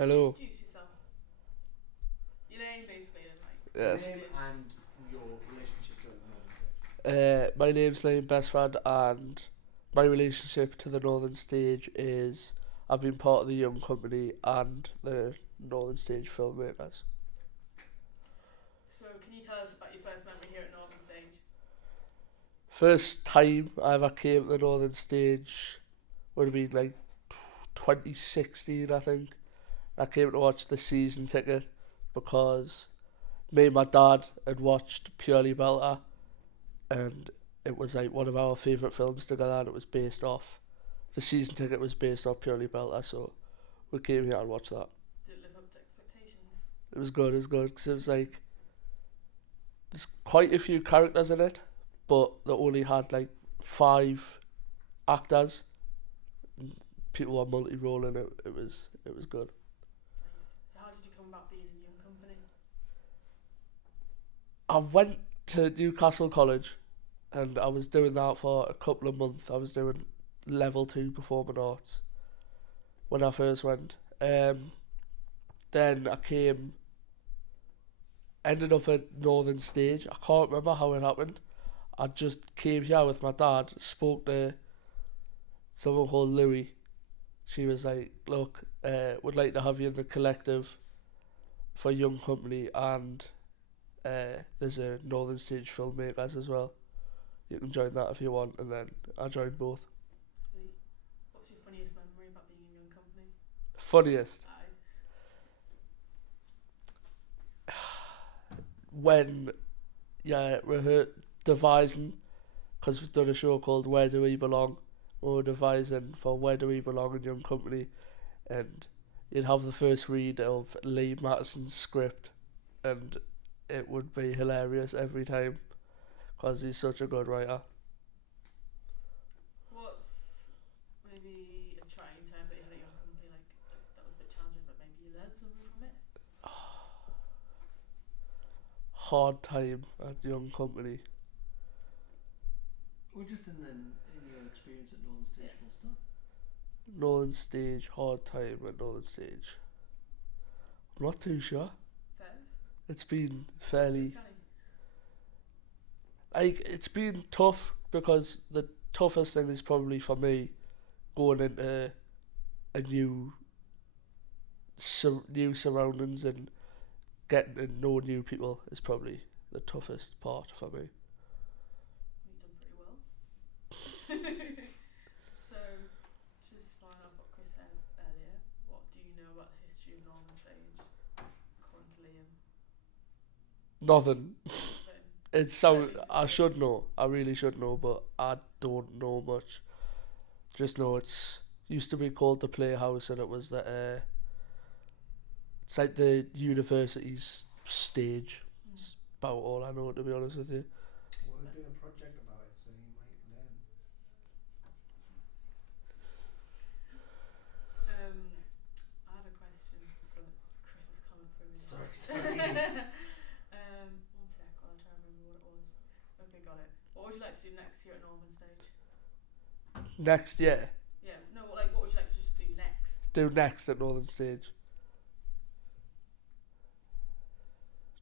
Hello. Introduce yourself. Your name, basically, and like. Yes. Name and your relationship to the Northern Stage. My name's Liam Bestford, and my relationship to the Northern Stage is I've been part of the Young Company and the Northern Stage filmmakers. So, can you tell us about your first memory here at Northern Stage? First time I ever came to the Northern Stage would have been like 2016, I think. I came to watch the season ticket because me and my dad had watched Purely Belter, and it was like one of our favourite films together, and it was based off the season ticket was based off Purely Belter, so we came here and watched that. Did it live up to expectations? It was good because it was like there's quite a few characters in it, but they only had like 5 actors. People were multi-rolling. It was good. Nice. So, how did you come about being in Young Company? I went to Newcastle College, and I was doing that for a couple of months. I was doing level 2 performing arts when I first went. Then I ended up at Northern Stage. I can't remember how it happened. I just came here with my dad, spoke to someone called Louie. She was like, look, would like to have you in the collective for Young Company, and there's a Northern Stage filmmakers as well. You can join that if you want, and then I joined both. Sweet. What's your funniest memory about being in Young Company? Funniest, Aye. when we're devising, because we've done a show called Where Do We Belong. We were devising for Where Do We Belong in Young Company, and you'd have the first read of Lee Mattison's script, and it would be hilarious every time because he's such a good writer. What's maybe a trying time that you had at Young Company, like that was a bit challenging, but maybe you learned something from it? Hard time at Young Company. Or just in your experience at Northern Stage full stop. Northern Stage, hard time at Northern Stage. I'm not too sure. Fairs? It's been fairly Johnny? it's been tough because the toughest thing is probably for me going into a new surroundings and getting to know new people is probably the toughest part for me. You've done pretty well. So, just following off what Chris said earlier, what do you know about the history of Northern Stage, according to Liam? Nothing. Nothing. It's I should know. I really should know, but I don't know much. Just know it's used to be called the Playhouse, and it was it's like the university's stage. It's about all I know, to be honest with you. Well, we're doing a project about it, so you might learn. I had a question, but Chris is coming through me. Sorry. One sec, I'll try and remember what it was. Okay, got it. What would you like to do next here at Northern Stage? Next year, Yeah, no, what would you like to just do next? do next at Northern Stage.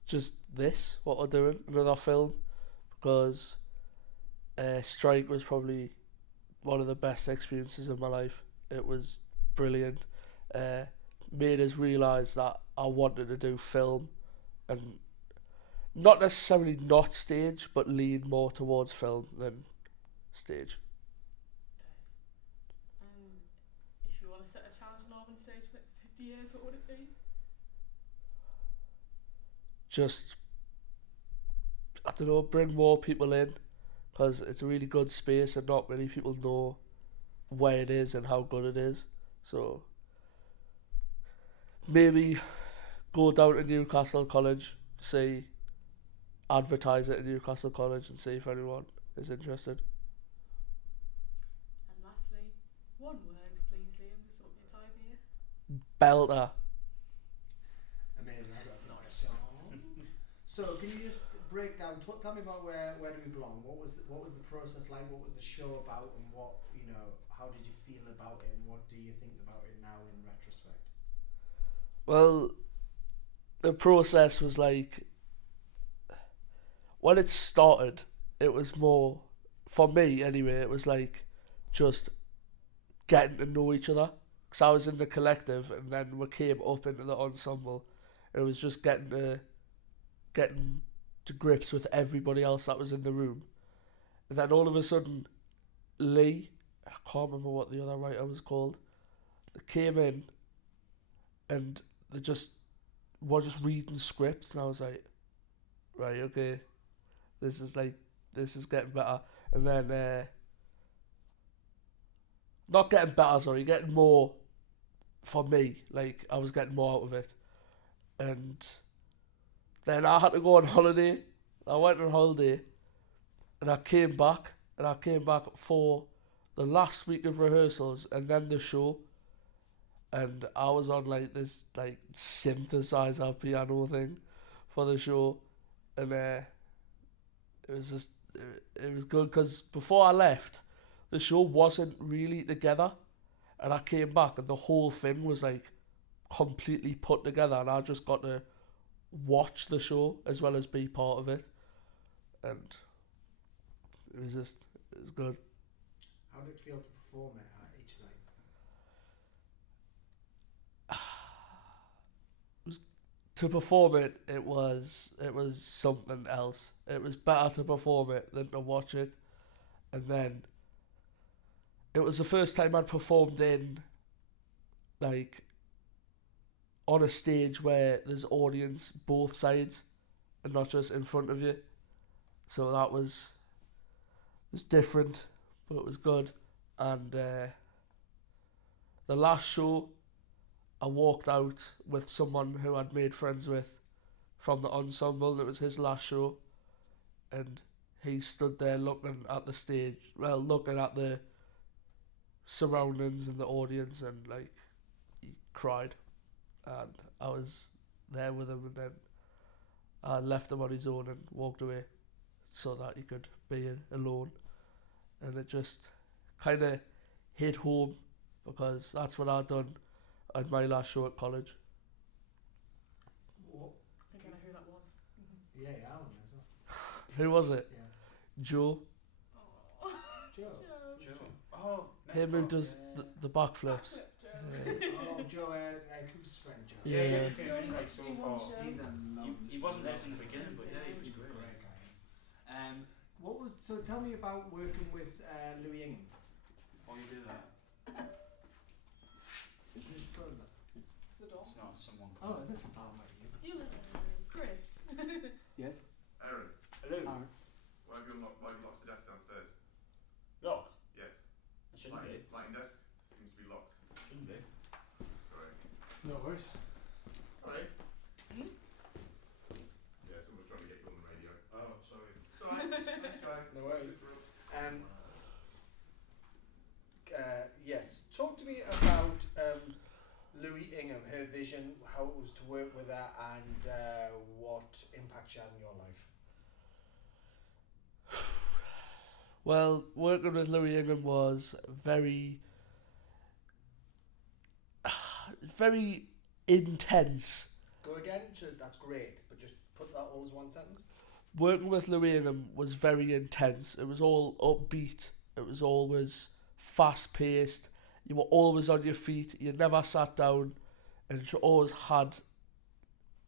Just this, what we're doing, another film, because Strike was probably one of the best experiences of my life. It was brilliant. Made us realise that I wanted to do film, and not necessarily not stage, but lean more towards film than stage. If you want to set a challenge on Northern Stage for the next 50 years, what would it be? Just, I don't know, bring more people in, because it's a really good space and not many people know where it is and how good it is. So maybe go down to Newcastle College, advertise it at Newcastle College and see if anyone is interested. And lastly, one word, please, Liam, to sort your time here. Belter. Amazing. I've got a question. So, can you just break down? Tell me about where do we belong? What was the process like? What was the show about? And how did you feel about it? And what do you think about it now in retrospect? Well, the process was like, when it started, it was more, for me anyway, it was like just getting to know each other. Because I was in the collective and then we came up into the ensemble. It was just getting to grips with everybody else that was in the room. And then all of a sudden, Lee, I can't remember what the other writer was called, they came in and they just were just reading scripts, and I was like, right, okay, this is getting better. And then not getting better, sorry, getting more for me. Like, I was getting more out of it. And then I had to go on holiday. I went on holiday and I came back for the last week of rehearsals and then the show. And I was on like this like synthesizer piano thing for the show. And it was good because before I left, the show wasn't really together. And I came back and the whole thing was like completely put together, and I just got to watch the show as well as be part of it. And it was good. How did it feel to perform it each night? To perform it, it was something else. It was better to perform it than to watch it. And then it was the first time I'd performed in like on a stage where there's audience both sides and not just in front of you. So that was different, but it was good. And the last show, I walked out with someone who I'd made friends with from the ensemble, and it was his last show. And he stood there looking at the stage, well, looking at the surroundings and the audience, and like he cried. And I was there with him, and then I left him on his own and walked away so that he could be alone. And it just kind of hit home because that's what I'd done at my last show at college. What? I think I know who that was. Yeah, I want to know as well. Who was it? Yeah. Joe. Oh. Joe. Oh, Him who does the backflips. Oh, Joe, Coop's friend Joe. Yeah, Yeah. he came in like so far. He's a lovely. He wasn't there from the beginning, but yeah, he was he's a great. great guy. So tell me about working with Louis Ingham. Oh, you do that? Who's that? It's the dog. It's not someone. Oh, is it? Oh, maybe you. You know, Chris. Yes. Aaron, Hello. why have you locked the desk downstairs? Locked? Yes. It shouldn't be. Lighting desk seems to be locked. Shouldn't be. Sorry. No worries. Alright. Yeah, someone's trying to get you on the radio. Oh, sorry. Sorry. Thanks, guys. No worries. Yes. Talk to me about Louis Ingham, her vision, how it was to work with her, and what impact she had in your life. Well, working with Louis Ingham was very intense. Go again. Sure, that's great, but just put that all as one sentence. Working with Louis Ingham was very intense. It was all upbeat. It was always fast paced. You were always on your feet. You never sat down, and she always had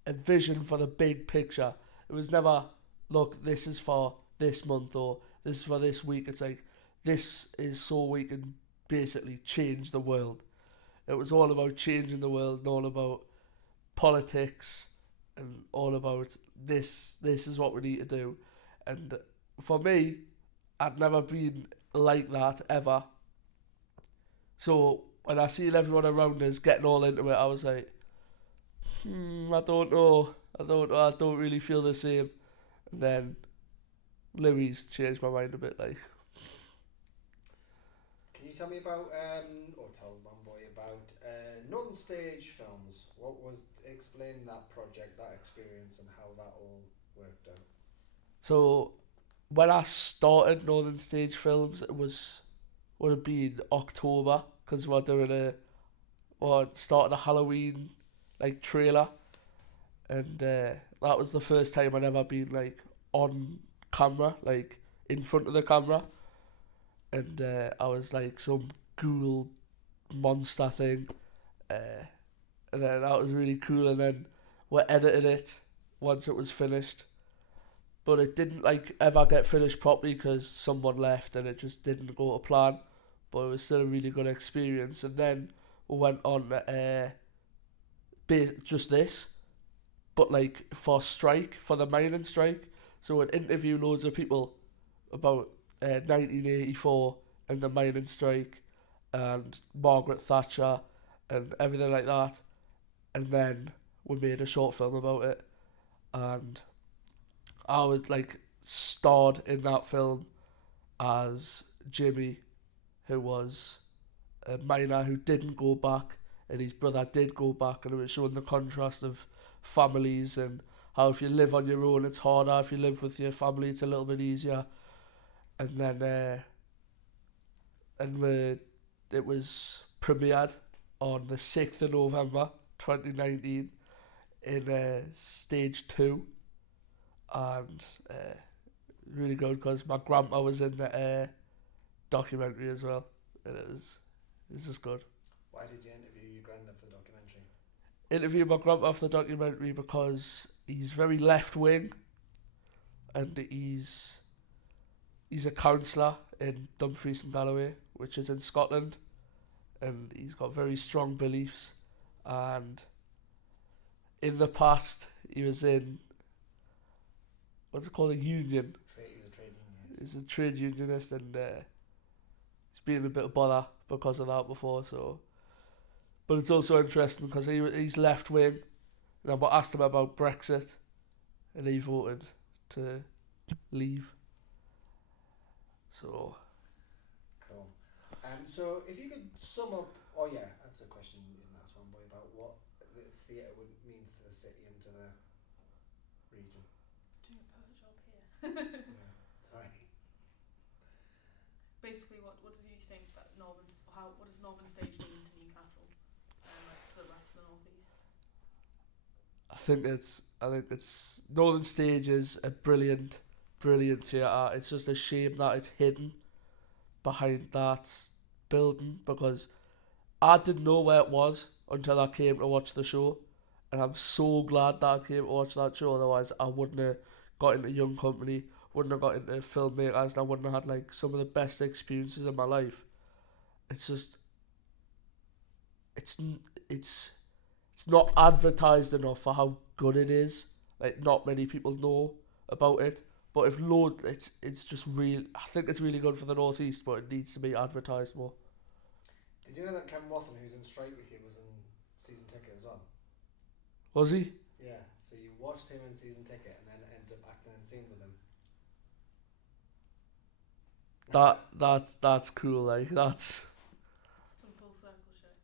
a vision for the big picture. It was never, look, this is for this month or this is for this week. It's like, this is so we can basically change the world. It was all about changing the world and all about politics and all about this is what we need to do. And for me, I'd never been like that ever. So when I seen everyone around us getting all into it, I was like, I don't know. I don't really feel the same. And then Louis changed my mind a bit, like. Can you tell me about, or tell one boy about Northern Stage Films? Explain that project, that experience, and how that all worked out. So when I started Northern Stage Films, it would have been October because we're doing starting a Halloween like trailer, and that was the first time I'd ever been like on camera, like in front of the camera, and I was like some ghoul monster thing, and then that was really cool. And then we edited it once it was finished, but it didn't like ever get finished properly because someone left and it just didn't go to plan. But it was still a really good experience. And then we went on just this, but like for the mining strike. So we'd interview loads of people about 1984 and the mining strike and Margaret Thatcher and everything like that. And then we made a short film about it, and I was like starred in that film as Jimmy, who was a miner who didn't go back, and his brother did go back, and it was showing the contrast of families and how if you live on your own it's harder, if you live with your family it's a little bit easier. And then it was premiered on the 6th of November 2019 in stage 2, and really good because my grandma was in the documentary as well, and it was just good. Why did you interview your granddad for the documentary? Interviewed my grandpa for the documentary because he's very left wing, and he's a councillor in Dumfries and Galloway, which is in Scotland, and he's got very strong beliefs. And in the past, he was in what's it called, a union. He was a trade unionist. He's a trade unionist, and he's been a bit of bother because of that before. So, but it's also interesting because he's left wing. And I asked him about Brexit, and he voted to leave. So Cool. So if you could sum up, oh yeah, that's a question you didn't ask one boy about what the theatre means to the city and to the region. Doing a poor job here. Yeah. Sorry. Basically, what do you think that what does Northern Stage mean to Newcastle and like to the rest of the northeast? I think it's Northern Stage is a brilliant theatre. It's just a shame that it's hidden behind that building, because I didn't know where it was until I came to watch the show, and I'm so glad that I came to watch that show. Otherwise I wouldn't have got into Young Company, wouldn't have got into filmmakers, and I wouldn't have had like some of the best experiences in my life. It's just it's not advertised enough for how good it is. Like, not many people know about it, but it's just real. I think it's really good for the northeast, but it needs to be advertised more. Did you know that Kevin Watson, who's in strike with you, was in Season Ticket as well? Was he? Yeah. So you watched him in Season Ticket and then ended up acting in scenes with him. That's cool. Like, that's Some full circle shit.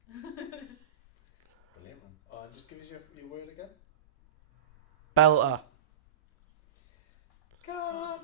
Brilliant, man. Oh, and just give us your word again. belter. God.